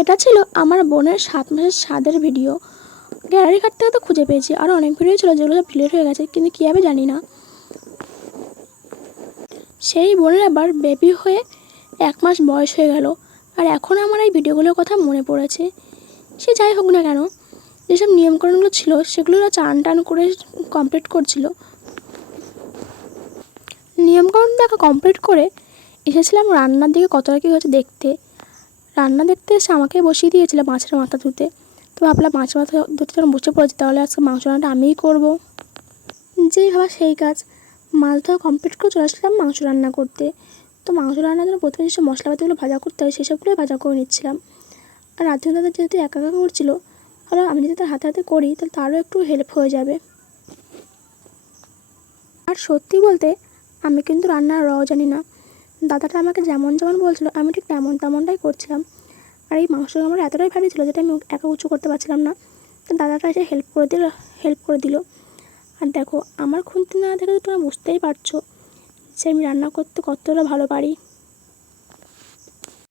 এটা ছিল আমার বোনের 7 মাসের স্বাদের ভিডিও। গ্যালারি ঘাটতে তো খুঁজে পেয়েছি, আরও অনেক ভিডিও ছিল যেগুলো সব ডিলিট হয়ে গেছে, কিন্তু কীভাবে জানি না। সেই বোনের আবার বেবি হয়ে 1 মাস বয়স হয়ে গেল, আর এখন আমার এই ভিডিওগুলোর কথা মনে পড়েছে। সে যাই হোক না কেন, যেসব নিয়মকানুনগুলো ছিল সেগুলো ওরা চান টান করে কমপ্লিট করছিল। নিয়মকানুন দেখা কমপ্লিট করে এসেছিলাম রান্নার দিকে কতটা কী হয়েছে দেখতে। রান্না দেখতে এসে আমাকে বসিয়ে দিয়েছিল মাছের মাথা ধুতে। তো ভাবলাম মাছের মাথা ধুতে যখন বসে পড়েছি তাহলে আজকে মাংস রান্নাটা আমিই করবো। যেই ভাবা সেই কাজ, মাছ ধোয়া কমপ্লিট করে চলে আসলাম মাংস রান্না করতে। তো মাংস রান্নার জন্য প্রথমে যেসব মশলাপাতিগুলো ভাজা করতে হয় সেসবগুলোই ভাজা করে নিচ্ছিলাম। আর রাধুনি দাদা যেহেতু একা একা করছিল, আর আমি যদি তার হাতে হাতে করি তাহলে তারও একটু হেল্প হয়ে যাবে। আর সত্যি বলতে আমি কিন্তু রান্নার রও জানি না। দাদাটা আমাকে যেমন যেমন বলছিল আমি ঠিক তেমনটাই করছিলাম। আর এই মাংসটা আমার এতটাই ভারী ছিল যেটা আমি একা উঁচু করতে পারছিলাম না। তো দাদাটা এসে হেল্প করে দিল। আর দেখো আমার খুন্তি না দেখে তো তোমরা বুঝতেই পারছো যে আমি রান্না করতে কতটা ভালো পারি।